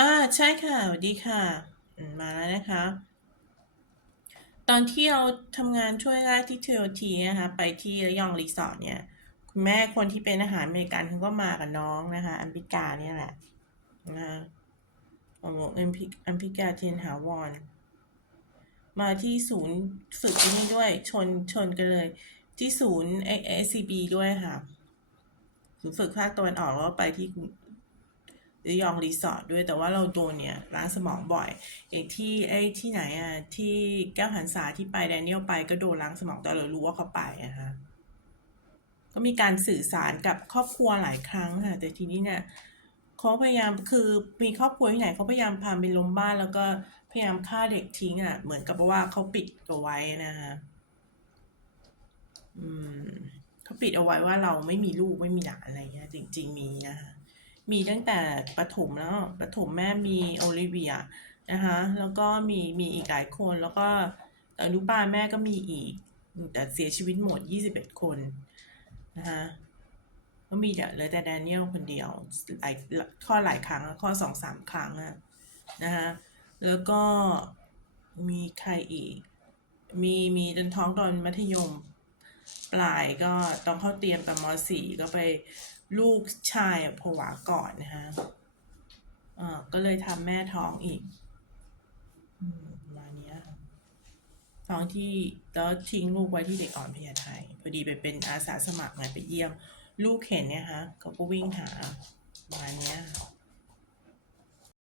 อ่าใช่ค่ะสวัสดีค่ะอืมมาแล้วนะคะ ตอนที่เราทำงานช่วยแรกที่เทลทีนะคะ ไปที่ระยองรีสอร์ทเนี่ย คุณแม่คนที่เป็นอาหารอเมริกันเขาก็มากับน้องนะคะอัมพิกาเนี่ยแหละนะคะโอ้โหอัมพิอัมพิกาเทียนหาวร มาที่ศูนย์ฝึกที่นี่ด้วยชนชนกันเลย ที่ศูนย์เอซีบีด้วยค่ะ ศูนย์ฝึกภาคตะวันออกแล้วไปที่ กรุงระยองรีสอร์ทด้วยแต่ว่าเราโดนเนี่ยล้างสมองบ่อย อย่างที่ไอ้ที่ไหนอะที่แก้วหันษาที่ไปแดเนียลไปก็โดนล้างสมองแต่เรารู้ว่าเขาไปนะคะก็มีการสื่อสารกับครอบครัวหลายครั้งค่ะแต่ทีนี้เนี่ยเขาพยายามคือมีครอบครัวที่ไหนเขาพยายามพาไปล้มบ้านแล้วก็พยายามฆ่าเด็กทิ้งอะ เหมือนกับว่าเขาปิดเอาไว้นะคะอืมเขาปิดเอาไว้ว่าเราไม่มีลูกไม่มีหลานอะไรเงี้ยจริง ๆ มีนะคะ มีตั้งแต่ประถมแล้วประถมแม่มีโอลิเวียนะคะแล้วก็มีมีอีกหลายคนแล้วก็อนุบาลแม่ก็มีอีก แต่เสียชีวิตหมด 21 คนนะคะก็มีแต่เหลือแต่แดเนียลคนเดียวหลายข้อหลายครั้งข้อสองสามครั้งอะนะคะแล้วก็มีใครอีก มีมีจนท้องตอนมัธยม ปลายก็ต้องเข้าเตรียมตอนมสี่ก็ไปลูกชายผวาก่อนนะฮะอ่าก็เลยทำแม่ท้องอีกมาเนี้ยท้องที่แล้วทิ้งลูกไว้ที่เด็กอ่อนพญาไทยพอดีไปเป็นอาสาสมัครไงไปเยี่ยม ลูกเห็นเนี่ยฮะเขาก็วิ่งหามาเนี้ย